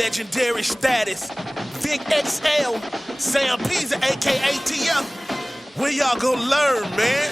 Legendary status. Vic XL, Sam Pisa, aka TF. When y'all gonna learn, man?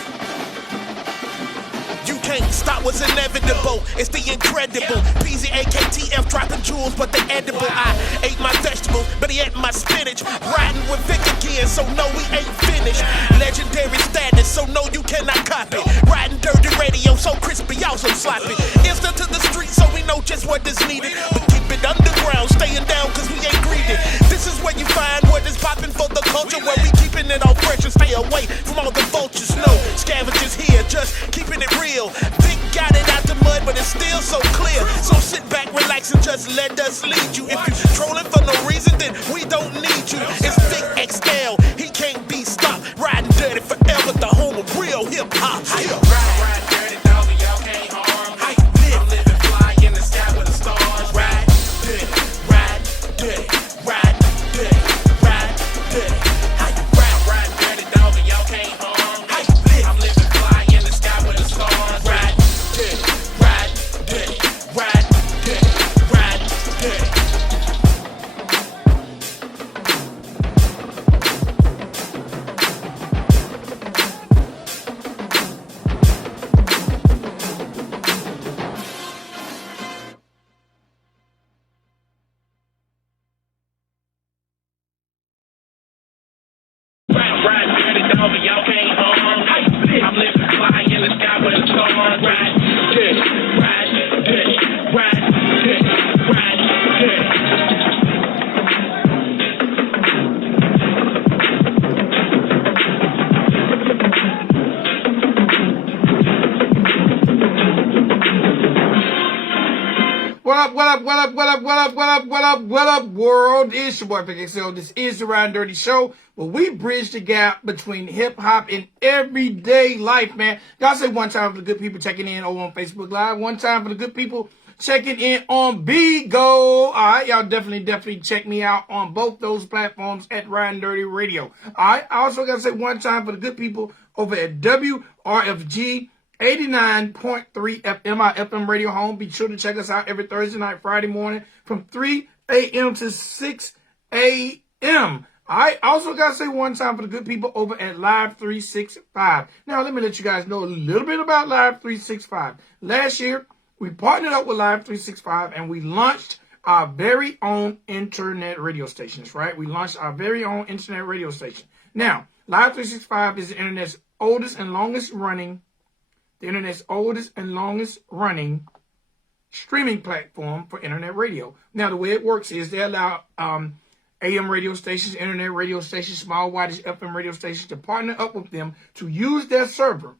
You can't stop what's inevitable. It's the incredible. PZ, AKTF, dropping jewels, but they edible. I ate my vegetables, but he ate my spinach. Riding with Vic again, so no, we ain't finished. Legendary status, so no, you cannot copy. Riding dirty radio, so crispy, also sloppy. Instant to the street, so we know just what is needed. But keep it underground, staying down, cause we ain't greedy. This is where you find what is popping for the culture, where we keeping it all fresh and stay away from all the vultures. No scavengers here, just keeping it real. Vic got it out the mud, but it's still so clear. So sit back, relax, and just let us lead you. If you trolling for no reason, then we don't need you. It's Vic XL, he can't be stopped. Riding dirty forever, the home of real hip hop. Ride dirty, dog, and y'all can't harm me. I'm living fly in the sky with the stars. Ride dirty, ride dirty, ride dirty, ride dirty. How you ride dirty, dog, and y'all can't harm me. I'm living fly in the sky with the stars. Ride dirty, ride dirty, ride dirty, ride dirty. Ride dirty, dog, and y'all can't harm me. I'm living fly in the sky with the stars. Ride dirty, ride dirty, ride dirty, ride dirty. What up, world? It's your boy, Vic XL. This is the Ride Dirty Show, where we bridge the gap between hip-hop and everyday life, man. Y'all say one time for the good people checking in over on Facebook Live. One time for the good people checking in on Bigo. All right, y'all definitely check me out on both those platforms at Ride Dirty Radio. All right, I also got to say one time for the good people over at WRFG 89.3 FM, our FM radio home. Be sure to check us out every Thursday night, Friday morning from 3 a.m. to 6 a.m. I also got to say one time for the good people over at Live 365. Now, let me let you guys know a little bit about Live 365. Last year, we partnered up with Live 365 and we launched our very own internet radio stations, right? We launched our very own internet radio station. Now, Live 365 is the internet's oldest and longest running streaming platform for internet radio. Now, the way it works is they allow AM radio stations, internet radio stations, small wattage FM radio stations to partner up with them to use their server.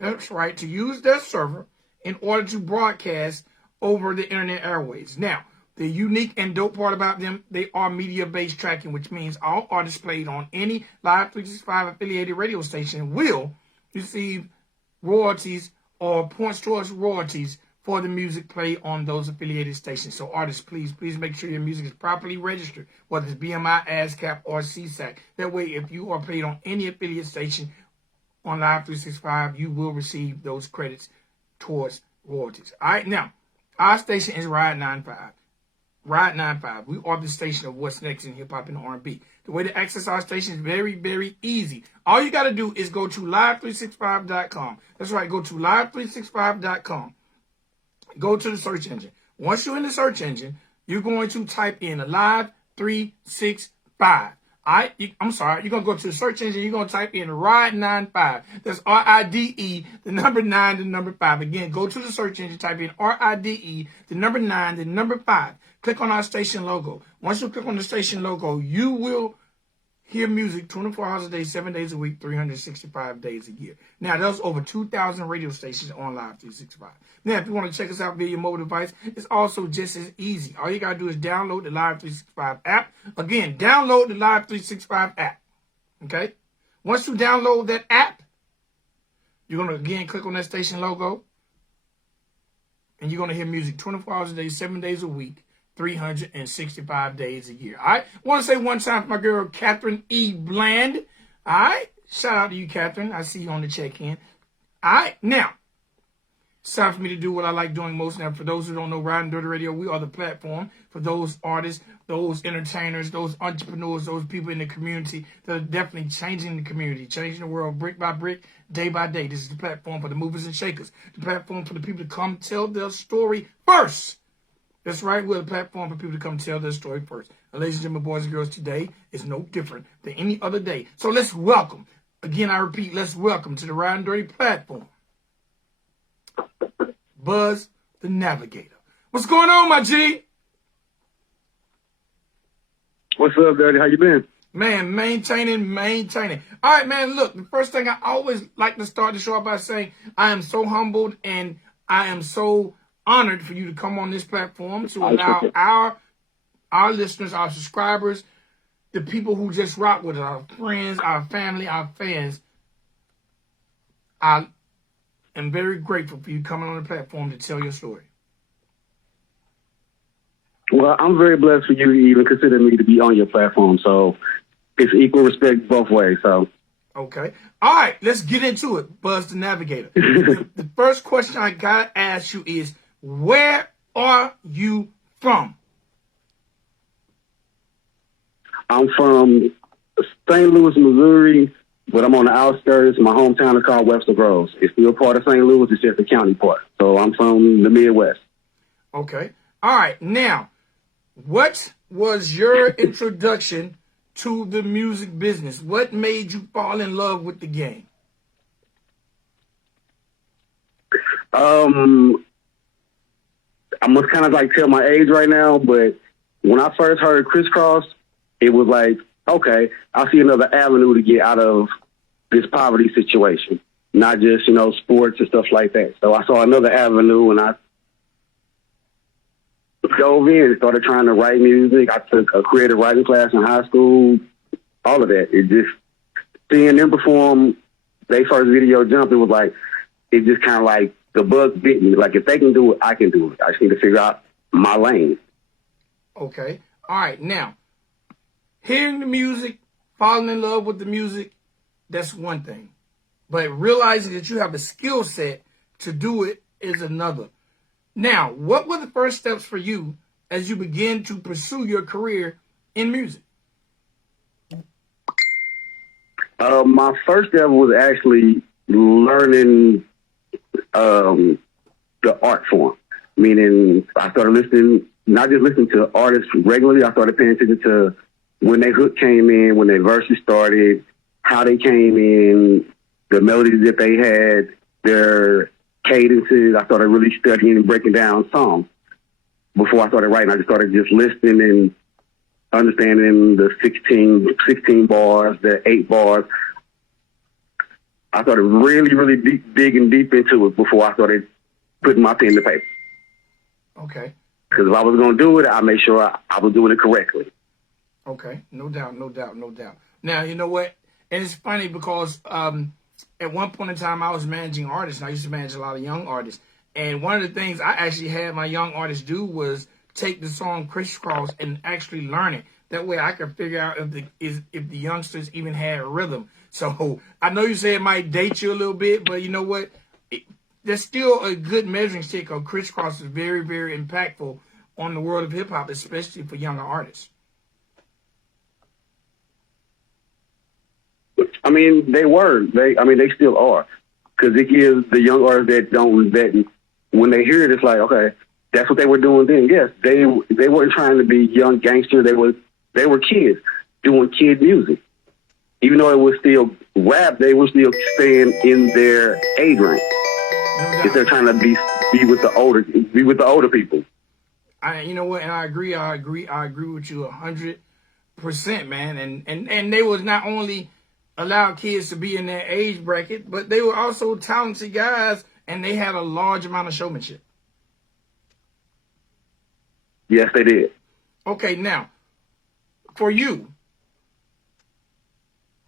That's right, to use their server in order to broadcast over the internet airways. Now, the unique and dope part about them, they are media-based tracking, which means all artists played on any Live 365 affiliated radio station will receive royalties or points towards royalties for the music played on those affiliated stations. So artists, please make sure your music is properly registered, whether it's BMI, ASCAP, or CSAC. That way, if you are played on any affiliate station on Live 365, you will receive those credits towards royalties. All right, now, our station is Ride 95. Ride 95. We are the station of what's next in hip-hop and R&B. The way to access our station is very, very easy. All you got to do is go to live365.com. That's right, go to live365.com. Go to the search engine. Once you're in the search engine, you're going to type in Live 365. I'm sorry, you're going to go to the search engine, you're going to type in Ride 95. That's RIDE, the number 9, the number 5. Again, go to the search engine, type in RIDE, the number 9, the number 5. Click on our station logo. Once you click on the station logo, you will hear music 24 hours a day, 7 days a week, 365 days a year. Now, there's over 2,000 radio stations on Live 365. Now, if you want to check us out via your mobile device, it's also just as easy. All you got to do is download the Live 365 app. Again, download the Live 365 app. Okay? Once you download that app, you're going to, again, click on that station logo. And you're going to hear music 24 hours a day, 7 days a week, 365 days a year. All right. I want to say one time for my girl, Catherine E. Bland. All right. Shout out to you, Catherine. I see you on the check-in. All right. Now, It's time for me to do what I like doing most. Now, for those who don't know, Riding Dirty Radio, we are the platform for those artists, those entertainers, those entrepreneurs, those people in the community that are definitely changing the community, changing the world brick by brick, day by day. This is the platform for the movers and shakers, the platform for the people to come tell their story first. That's right, we're the platform for people to come tell their story first. And ladies and gentlemen, boys and girls, today is no different than any other day. So let's welcome, again, I repeat, let's welcome to the Riding Dirty platform, Buzz the Navigator. What's going on, my G? What's up, Daddy? How you been? Man, maintaining. All right, man, look, the first thing I always like to start the show by saying I am so humbled and I am so honored for you to come on this platform to allow our listeners, our subscribers, the people who just rock with us, our friends, our family, our fans. I am very grateful for you coming on the platform to tell your story. Well, I'm very blessed for you to even consider me to be on your platform. So it's equal respect both ways. So okay. All right, let's get into it, Buzz the Navigator. The first question I got to ask you is, where are you from? I'm from St. Louis, Missouri, but I'm on the outskirts. My hometown is called Webster Groves. It's still part of St. Louis. It's just the county part. So I'm from the Midwest. Okay. All right. Now, what was your introduction to the music business? What made you fall in love with the game? I must kind of like tell my age right now, but when I first heard Crisscross, it was like, okay, I see another avenue to get out of this poverty situation, not just, sports and stuff like that. So I saw another avenue and I dove in and started trying to write music. I took a creative writing class in high school, all of that. It just, seeing them perform their first video Jump, it was like, it just kind of like the bug bit me. Like, if they can do it, I can do it. I just need to figure out my lane. Okay. All right. Now, hearing the music, falling in love with the music, that's one thing. But realizing that you have a skill set to do it is another. Now, what were the first steps for you as you begin to pursue your career in music? My first step was actually learning the art form, meaning I started listening, not just listening to artists regularly, I started paying attention to when their hook came in, when their verses started, how they came in, the melodies that they had, their cadences. I started really studying and breaking down songs. Before I started writing, I just started just listening and understanding the 16 bars, the 8 bars. I started really digging deep into it before I started putting my pen to paper. Okay. Because if I was going to do it, I made sure I was doing it correctly. Okay. No doubt. Now, you know what? And it's funny because at one point in time, I was managing artists, and I used to manage a lot of young artists. And one of the things I actually had my young artists do was take the song Crisscross and actually learn it. That way I could figure out if the youngsters even had rhythm. So I know you say it might date you a little bit, but you know what? There's still a good measuring stick of Crisscross is very, very impactful on the world of hip-hop, especially for younger artists. I mean, they still are. Because it gives the young artists that when they hear it, it's like, okay, that's what they were doing then. Yes, they weren't trying to be young gangsters. They were kids doing kid music. Even though it was still rap, they were still staying in their age range. If they're trying to be with the older people. You know what? And I agree with you 100%, man. And they was not only allowed kids to be in their age bracket, but they were also talented guys, and they had a large amount of showmanship. Yes, they did. Okay, now, for you,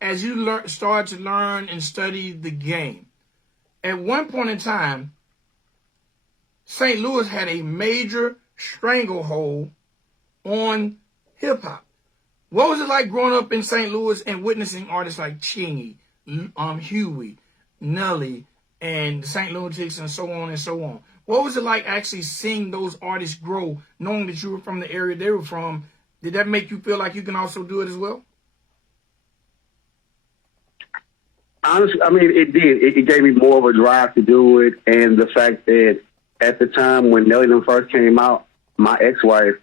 as you start to learn and study the game, at one point in time, St. Louis had a major stranglehold on hip-hop. What was it like growing up in St. Louis and witnessing artists like Chingy, Huey, Nelly, and the St. Lunatics and so on and so on. What was it like actually seeing those artists grow, knowing that you were from the area they were from? Did that make you feel like you can also do it as well? Honestly, I mean, it did. It gave me more of a drive to do it, and the fact that at the time when Nelly them first came out, my ex-wife,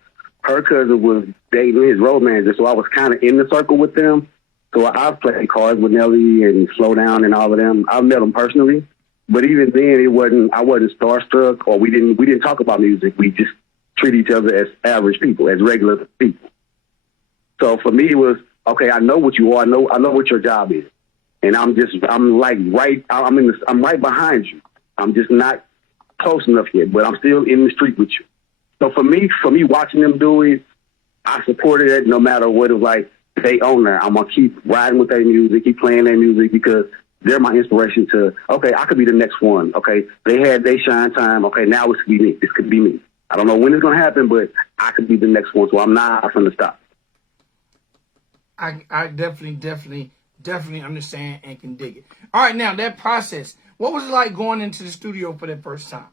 her cousin was dating his road manager, so I was kind of in the circle with them. So I've played cards with Nelly and Slow Down and all of them. I've met them personally, but even then, I wasn't starstruck, or we didn't talk about music. We just treat each other as average people, as regular people. So for me, it was okay. I know what you are. I know what your job is, and I'm right behind you. I'm just not close enough yet, but I'm still in the street with you. So for me watching them do it, I supported it no matter what it was like. They own that. I'm going to keep riding with their music, keep playing their music because they're my inspiration to, okay, I could be the next one. Okay, they had their shine time. Okay, now it could be me. This could be me. I don't know when it's going to happen, but I could be the next one, so I'm not going to stop. I definitely understand and can dig it. All right, now that process, what was it like going into the studio for that first time?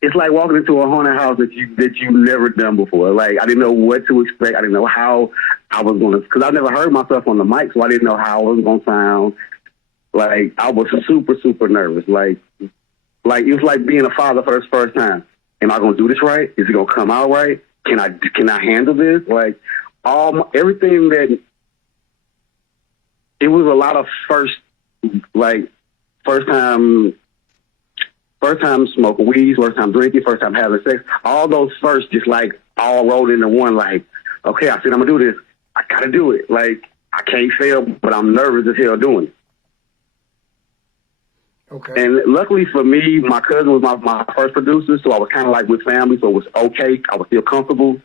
It's like walking into a haunted house that you never done before. Like I didn't know what to expect. I didn't know how I was going to, because I never heard myself on the mic, so I didn't know how I was going to sound. Like I was super nervous. Like it was like being a father for the first time. Am I going to do this right? Is it going to come out right? Can I handle this? Like everything that it was a lot of first time smoking weed, first time drinking, first time having sex. All those first just like all rolled into one. Like, okay, I said I'm gonna do this. I gotta do it. Like I can't fail, but I'm nervous as hell doing it. Okay. And luckily for me, my cousin was my first producer, so I was kind of like with family, so it was okay. I was still comfortable,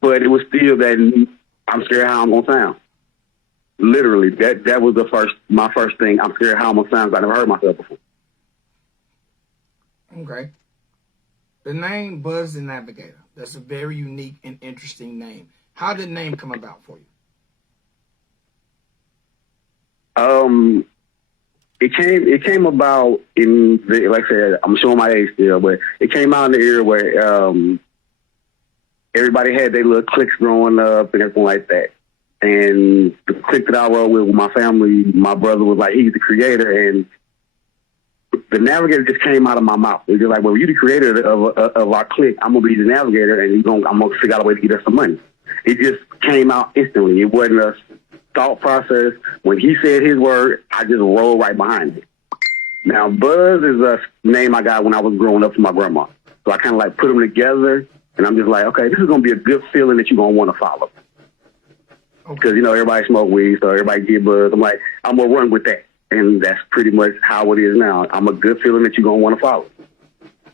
but it was still that I'm scared how I'm gonna sound. Literally, that was my first thing. I'm scared how I'm gonna sound. 'Cause I never heard myself before. Okay. The name Buzz the Navigator. That's a very unique and interesting name. How did the name come about for you? It came about in like I said, I'm showing my age still, but it came out in the era where everybody had their little cliques growing up and everything like that. And the clique that I roll with my family, my brother was like, he's the creator, and the Navigator just came out of my mouth. It was just like, well, you're the creator of our clique. I'm gonna be the Navigator, and I'm gonna figure out a way to get us some money. It just came out instantly. It wasn't a thought process. When he said his word, I just rolled right behind it. Now, Buzz is a name I got when I was growing up from my grandma. So I kind of like put them together, and I'm just like, okay, this is gonna be a good feeling that you're gonna want to follow. Because, everybody smoke weed, so everybody get buzz. I'm like, I'm going to run with that. And that's pretty much how it is now. I'm a good feeling that you're going to want to follow.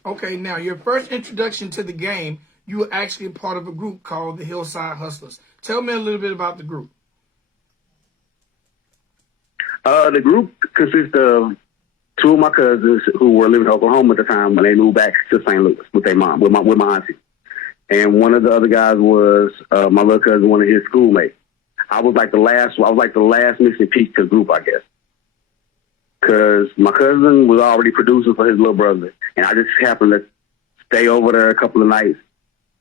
Okay, now, your first introduction to the game, you were actually a part of a group called the Hillside Hustlers. Tell me a little bit about the group. The group consists of two of my cousins who were living in Oklahoma at the time when they moved back to St. Louis with their mom, with my auntie. And one of the other guys was my little cousin, one of his schoolmates. I was like the last missing piece to the group, I guess. Because my cousin was already producing for his little brother. And I just happened to stay over there a couple of nights.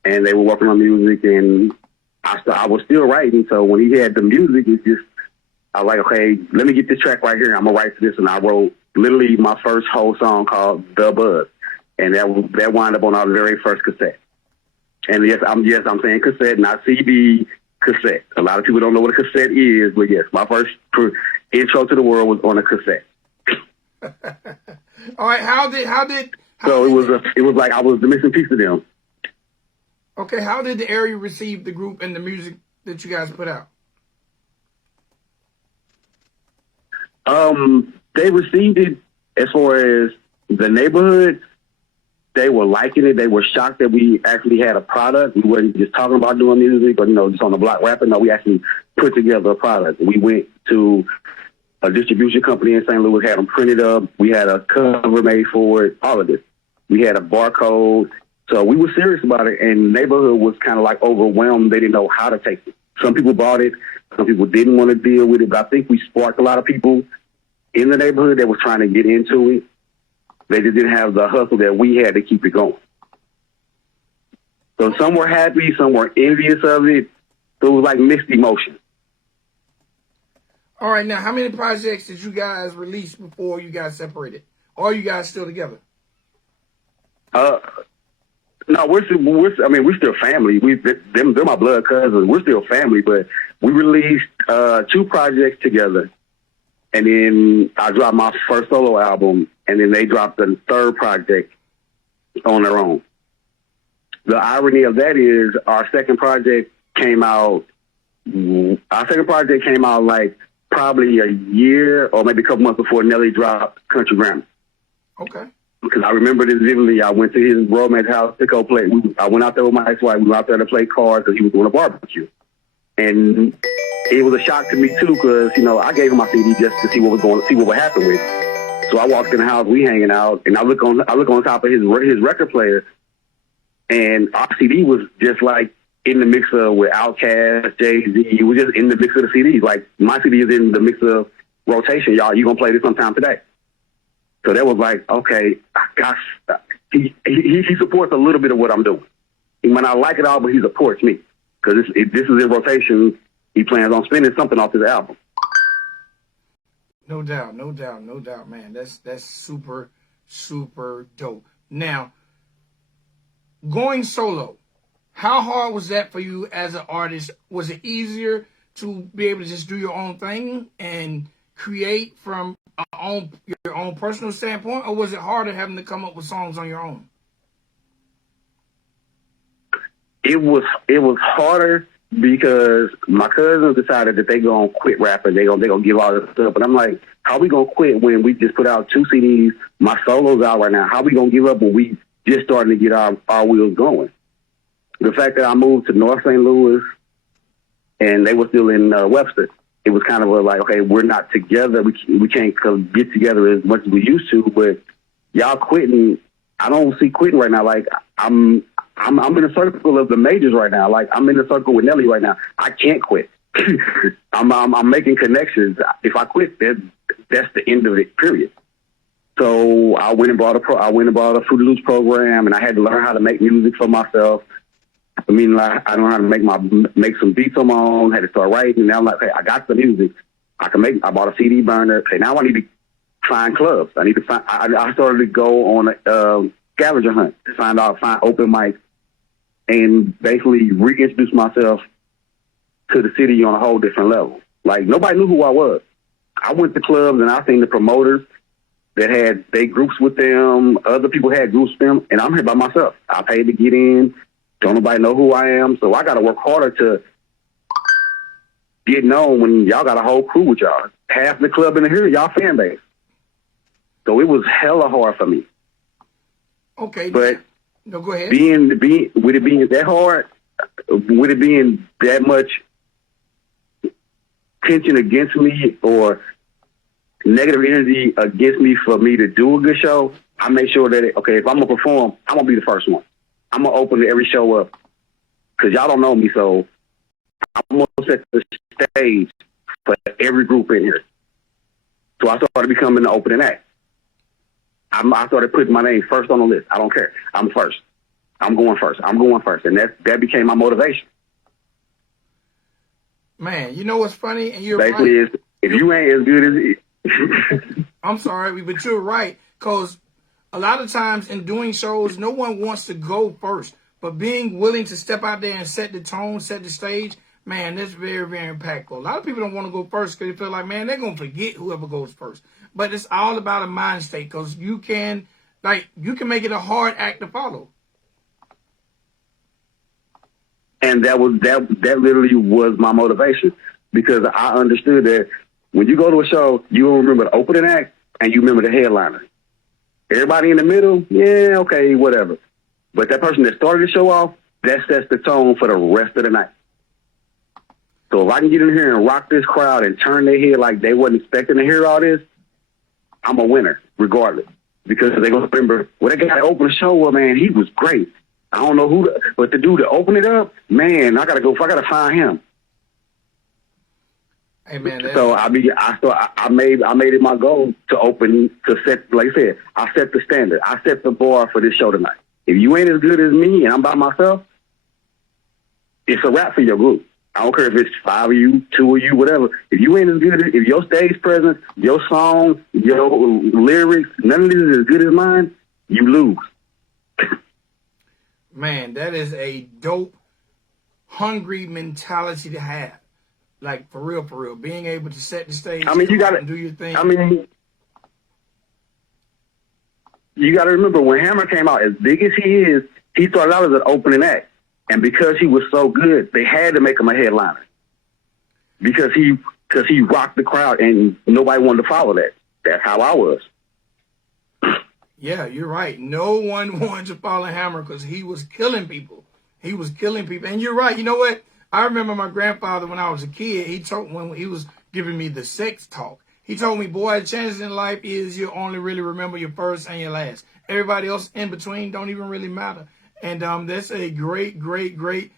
And they were working on music. And I was still writing. So when he had the music, I was like, okay, let me get this track right here. I'm going to write this. And I wrote literally my first whole song called The Buzz. And that wound up on our very first cassette. And yes, I'm saying cassette, not CD, cassette. A lot of people don't know what a cassette is, but yes, my first intro to the world was on a cassette. All right, how did it was like I was the missing piece of them. Okay, how did the area receive the group and the music that you guys put out? They received it as far as the neighborhood. They were liking it. They were shocked that we actually had a product. We weren't just talking about doing music or, just on the block rapping. No, we actually put together a product. We went to a distribution company in St. Louis, had them printed up. We had a cover made for it, all of this. We had a barcode. So we were serious about it, and the neighborhood was kind of like overwhelmed. They didn't know how to take it. Some people bought it. Some people didn't want to deal with it. But I think we sparked a lot of people in the neighborhood that was trying to get into it. They just didn't have the hustle that we had to keep it going. So some were happy, some were envious of it. So it was like mixed emotions. All right, now, how many projects did you guys release before you guys separated? Or are you guys still together? No, we're still family. They're my blood cousins. We're still family, but we released 2 projects together. And then I dropped my first solo album, and then they dropped the 3rd project on their own. The irony of that is our second project came out like probably a year or maybe a couple months before Nelly dropped Country Grammar. Okay. Because I remember this vividly. I went to his romance house to go play. I went out there with my ex-wife. We went out there to play cards because he was doing a barbecue. And it was a shock to me, too, because, I gave him my CD just to see what would happen with it. So I walked in the house, we hanging out, and I look on top of his record player, and our CD was just like in the mixer with Outkast, Jay-Z. It was just in the mix of the CDs. Like, my CD is in the mix of rotation, y'all. You gonna play this sometime today? So that was like, okay, gosh, he supports a little bit of what I'm doing. He might not like it all, but he supports me. Because this is in rotation. He plans on spinning something off his album. No doubt, man. That's super, super dope. Now, going solo, how hard was that for you as an artist? Was it easier to be able to just do your own thing and create from your own personal standpoint, or was it harder having to come up with songs on your own? It was harder because my cousins decided that they gonna quit rapping. They gonna give all this stuff, but I'm like, how we gonna quit when we just put out 2 CDs? My solo's out right now. How we gonna give up when we just starting to get our wheels going? The fact that I moved to North St. Louis and they were still in Webster, it was kind of like, okay, we're not together. We can't get together as much as we used to. But y'all quitting, I don't see quitting right now. Like I'm in a circle of the majors right now. Like I'm in a circle with Nelly right now. I can't quit. I'm making connections. If I quit, that's the end of it. Period. So I went and bought a Fruity Loops program, and I had to learn how to make music for myself. I mean, like, I know how to make some beats on my own. Had to start writing. And now I'm like, hey, I got the music. I bought a CD burner. Okay, now I need to find clubs. I started to go on a scavenger hunt to find open mics and basically reintroduce myself to the city on a whole different level. Like, nobody knew who I was. I went to clubs and I seen the promoters that had big groups with them. Other people had groups with them, and I'm here by myself. I paid to get in. Don't nobody know who I am, so I got to work harder to get known when y'all got a whole crew with y'all. Half the club in here, y'all fan base. So it was hella hard for me. Okay. But no, go ahead. With it being that hard, with it being that much tension against me or negative energy against me for me to do a good show, I make sure that, if I'm going to perform, I'm going to be the first one. I'm going to open every show up because y'all don't know me, so I'm going to set the stage for every group in here. So I started becoming the opening act. I started putting my name first on the list. I don't care. I'm first. I'm going first. And that became my motivation. Man, you know what's funny? And you're basically right. If you ain't as good as it. I'm sorry, but you're right. Because a lot of times in doing shows, no one wants to go first. But being willing to step out there and set the tone, set the stage, man, that's very, very impactful. A lot of people don't want to go first because they feel like, man, they're going to forget whoever goes first. But it's all about a mind state because you can make it a hard act to follow. And that literally was my motivation because I understood that when you go to a show, you will remember the opening act and you remember the headliner. Everybody in the middle, yeah, okay, whatever. But that person that started the show off, that sets the tone for the rest of the night. So if I can get in here and rock this crowd and turn their head like they wasn't expecting to hear all this, I'm a winner, regardless. Because they're going to remember, well, that guy that opened the show, well, man, he was great. I don't know who, but the dude to open it up, man, I gotta find him. Hey man, So I made it my goal to set, like I said, I set the standard. I set the bar for this show tonight. If you ain't as good as me and I'm by myself, it's a wrap for your group. I don't care if it's 5 of you, 2 of you, whatever. If you ain't as good, if your stage presence, your song, your lyrics, none of this is as good as mine, you lose. Man, that is a dope, hungry mentality to have. Like, for real. Being able to set the stage, I mean, you got to do your thing. I mean, you got to remember, when Hammer came out, as big as he is, he started out as an opening act. And because he was so good, they had to make him a headliner. Because he rocked the crowd and nobody wanted to follow that. That's how I was. Yeah, you're right. No one wanted to follow Hammer because he was killing people. And you're right. You know what? I remember my grandfather when I was a kid, when he was giving me the sex talk, he told me, boy, the chances in life is you only really remember your first and your last. Everybody else in between don't even really matter. And that's a great way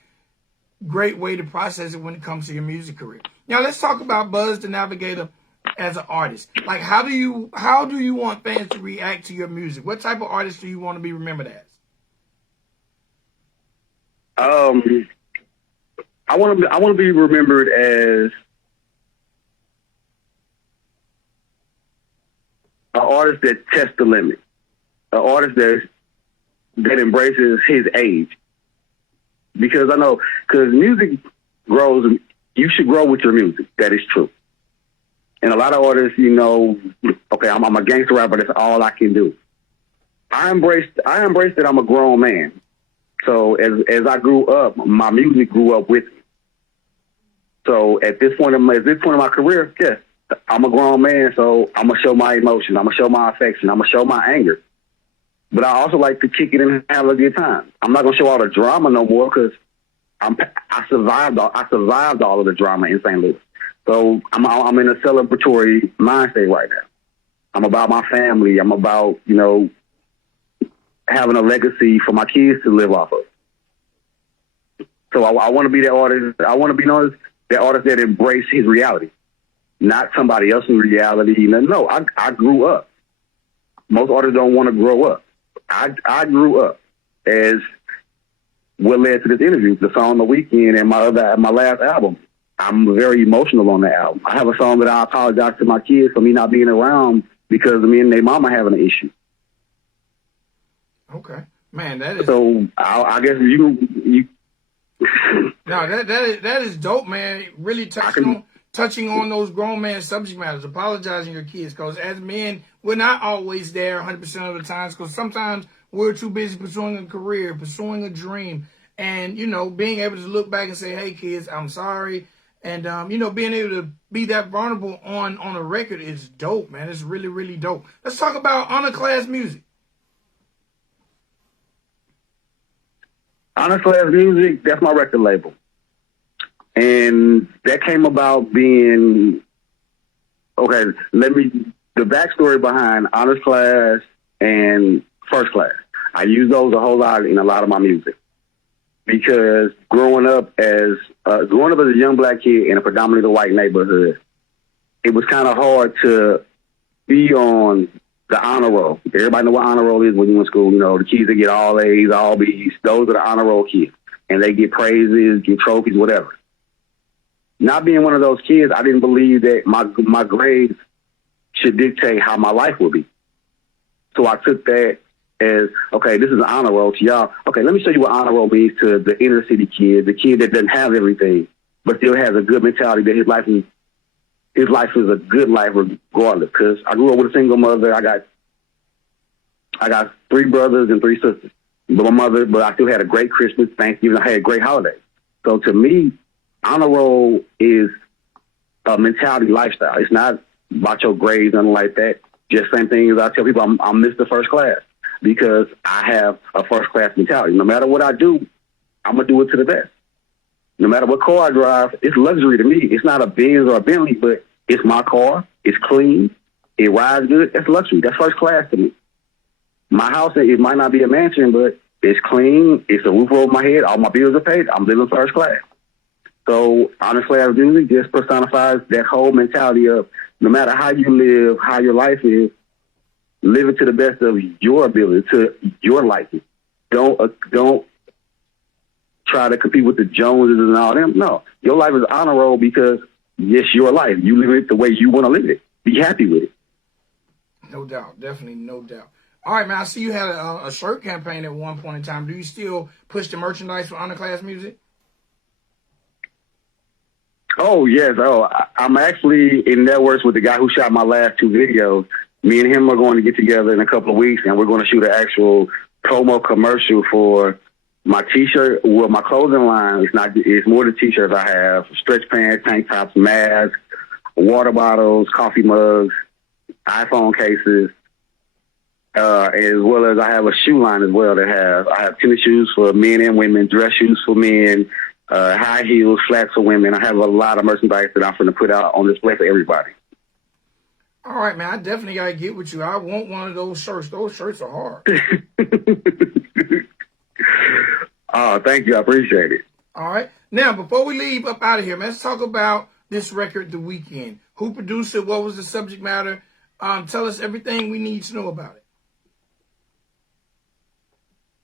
to process it when it comes to your music career. Now let's talk about Buzz the Navigator as an artist. Like, how do you want fans to react to your music? What type of artist do you want to be remembered as? I want to be remembered as an artist that tests the limit, an artist that embraces his age. Because music grows, you should grow with your music. That is true. And a lot of artists, okay, I'm a gangster rapper, that's all I can do. I embraced that I'm a grown man. So as I grew up, my music grew up with me. So at this point of my career, yes, I'm a grown man, so I'm gonna show my emotions, I'm gonna show my affection, I'm gonna show my anger. But I also like to kick it and have a good time. I'm not gonna show all the drama no more because I survived all of the drama in St. Louis. So I'm in a celebratory mindset right now. I'm about my family. I'm about having a legacy for my kids to live off of. So I want to be that artist. I want to be known as that artist that embraces his reality, not somebody else's reality. No, I grew up. Most artists don't want to grow up. I grew up, as what led to this interview, the song "The Weekend" and my last album. I'm very emotional on that album. I have a song that I apologize to my kids for me not being around because of me and their mama having an issue. Okay, man, that is. So I guess you. No, that is dope, man. Really touching on those grown man subject matters, apologizing to your kids, because as men, we're not always there 100% of the times, because sometimes we're too busy pursuing a career, pursuing a dream, and being able to look back and say, "Hey, kids, I'm sorry," and being able to be that vulnerable on a record is dope, man. It's really, really dope. Let's talk about Honor Class Music. Honor Class Music, that's my record label. And that came about being, okay, the backstory behind Honors Class and First Class. I use those a whole lot in a lot of my music. Because growing up as a young black kid in a predominantly white neighborhood, it was kind of hard to be on the honor roll. Everybody know what honor roll is when you're in school. The kids that get all A's, all B's, those are the honor roll kids. And they get praises, get trophies, whatever. Not being one of those kids, I didn't believe that my grades should dictate how my life would be. So I took that as, okay, this is an honor roll to y'all. Okay, let me show you what honor roll means to the inner city kid, the kid that doesn't have everything, but still has a good mentality that his life is a good life regardless. Because I grew up with a single mother. I got 3 brothers and 3 sisters. But I still had a great Christmas, Thanksgiving. I had a great holiday. So to me, honor roll is a mentality lifestyle. It's not about your grades, nothing like that. Just same thing as I tell people, I'm Mr. First Class because I have a first class mentality. No matter what I do, I'm going to do it to the best. No matter what car I drive, it's luxury to me. It's not a Benz or a Bentley, but it's my car. It's clean. It rides good. That's luxury. That's first class to me. My house, it might not be a mansion, but It's clean. It's a roof over my head. All my bills are paid. I'm living first class. So honestly, I music just personifies that whole mentality of no matter how you live, how your life is, live it to the best of your ability, to your liking. Don't try to compete with the Joneses and all them. No, your life is on a roll because it's your life. You live it the way you want to live it. Be happy with it. No doubt, definitely, no doubt. All right, man. I see you had a shirt campaign at one point in time. Do you still push the merchandise for Underclass Music? Oh yes. Oh, I'm actually in networks with the guy who shot my last 2 videos. Me and him are going to get together in a couple of weeks, and we're going to shoot an actual promo commercial for my T-shirt. Well, my clothing line is not. It's more the T-shirts I have: stretch pants, tank tops, masks, water bottles, coffee mugs, iPhone cases, as well as I have a shoe line as well. I have tennis shoes for men and women, dress shoes for men, high heels, flats for women. I have a lot of merchandise that I'm going to put out on display for everybody. All right, man. I definitely got to get with you. I want one of those shirts. Those shirts are hard. Oh, thank you. I appreciate it. All right. Now, before we leave up out of here, man, let's talk about this record, The Weeknd. Who produced it? What was the subject matter? Tell us everything we need to know about it.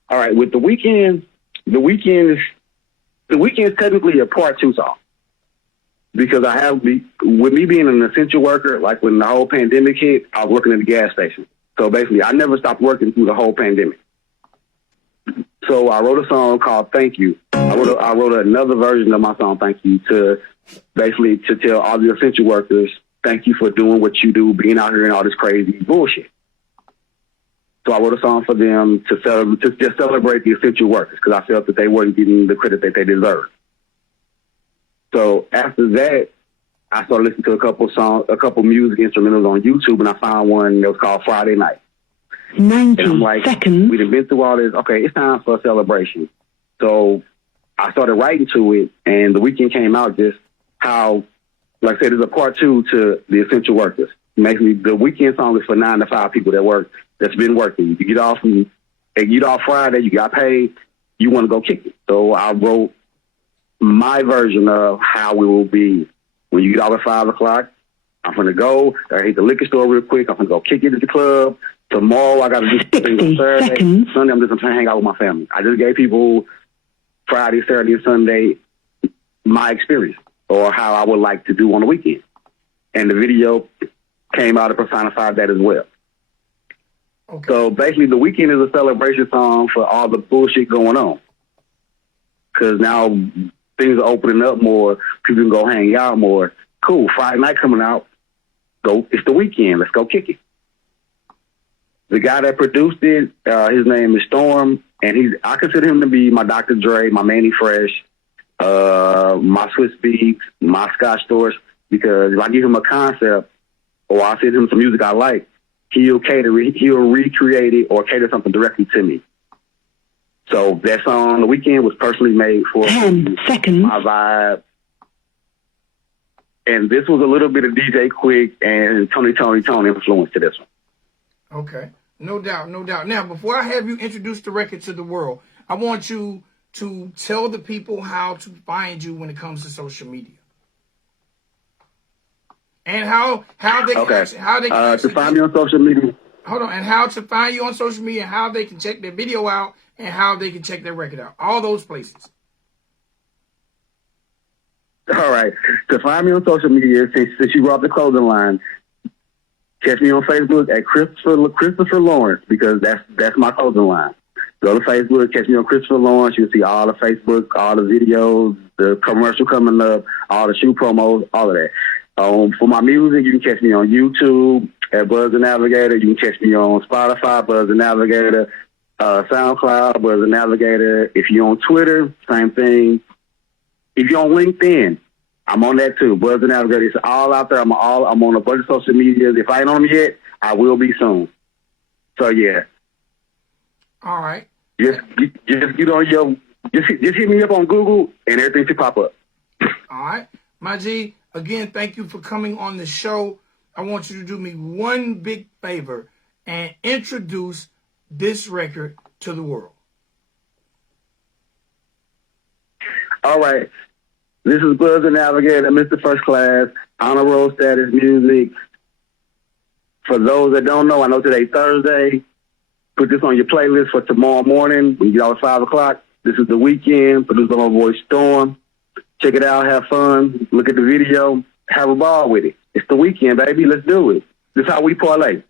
All right. With The Weeknd is technically a part 2 song. Because with me being an essential worker, like when the whole pandemic hit, I was working at the gas station. So basically, I never stopped working through the whole pandemic. So I wrote a song called Thank You. I wrote another version of my song, Thank You, to tell all the essential workers, thank you for doing what you do, being out here in all this crazy bullshit. So I wrote a song for them to just celebrate the essential workers because I felt that they weren't getting the credit that they deserved. So after that, I started listening to a couple music instrumentals on YouTube, and I found one that was called Friday Night. 90 and I'm like, seconds. We've been through all this. Okay, it's time for a celebration. So I started writing to it, and The Weeknd came out just how, like I said, it's a part 2 to the essential workers. Basically, The Weeknd song is for 9 to 5 people that's been working. You get off Friday, you got paid, you want to go kick it. So I wrote my version of how it will be when you get off at 5 o'clock. I'm going to go. I hit the liquor store real quick. I'm going to go kick it at the club. Tomorrow, I got to do things on Saturday. Seconds. Sunday, I'm just going to hang out with my family. I just gave people Friday, Saturday, and Sunday my experience or how I would like to do on the weekend. And the video came out and personified that as well. Okay. So basically, The Weeknd is a celebration song for all the bullshit going on. Because now things are opening up more. People can go hang out more. Cool. Friday night coming out. It's The Weeknd. Let's go kick it. The guy that produced it, his name is Storm, and I consider him to be my Dr. Dre, my Manny Fresh, my Swiss Beats, my Scotch Storch, because if I give him a concept or I send him some music I like, he'll recreate it or cater something directly to me. So that song, The Weeknd, was personally made for 10 seconds. My vibe. And this was a little bit of DJ Quick and Tony influence to this one. Okay. No doubt, no doubt. Now, before I have you introduce the record to the world, I want you to tell the people how to find you when it comes to social media. And how they can to find me on social media. Hold on, and how to find you on social media, how they can check their video out, and how they can check their record out. All those places. All right. To find me on social media, since you brought the clothing line, catch me on Facebook at Christopher Lawrence, because that's my clothing line. Go to Facebook, catch me on Christopher Lawrence. You'll see all the Facebook, all the videos, the commercial coming up, all the shoe promos, all of that. For my music, you can catch me on YouTube at Buzz the Navigator. You can catch me on Spotify, Buzz the Navigator, SoundCloud, Buzz the Navigator. If you're on Twitter, same thing. If you're on LinkedIn, I'm on that too. Buzz the Navigator. It's all out there. I'm on a bunch of social medias. If I ain't on them yet, I will be soon. So yeah. All right. Just get on just hit me up on Google and everything should pop up. All right. My G, again, thank you for coming on the show. I want you to do me one big favor and introduce this record to the world. All right. This is Buzz the Navigator, Mr. First Class, Honor Roll Status Music. For those that don't know, I know today's Thursday. Put this on your playlist for tomorrow morning when you get out at 5 o'clock. This is The Weekend, produced by my boy Storm. Check it out, have fun, look at the video, have a ball with it. It's The Weekend, baby. Let's do it. This is how we parlay.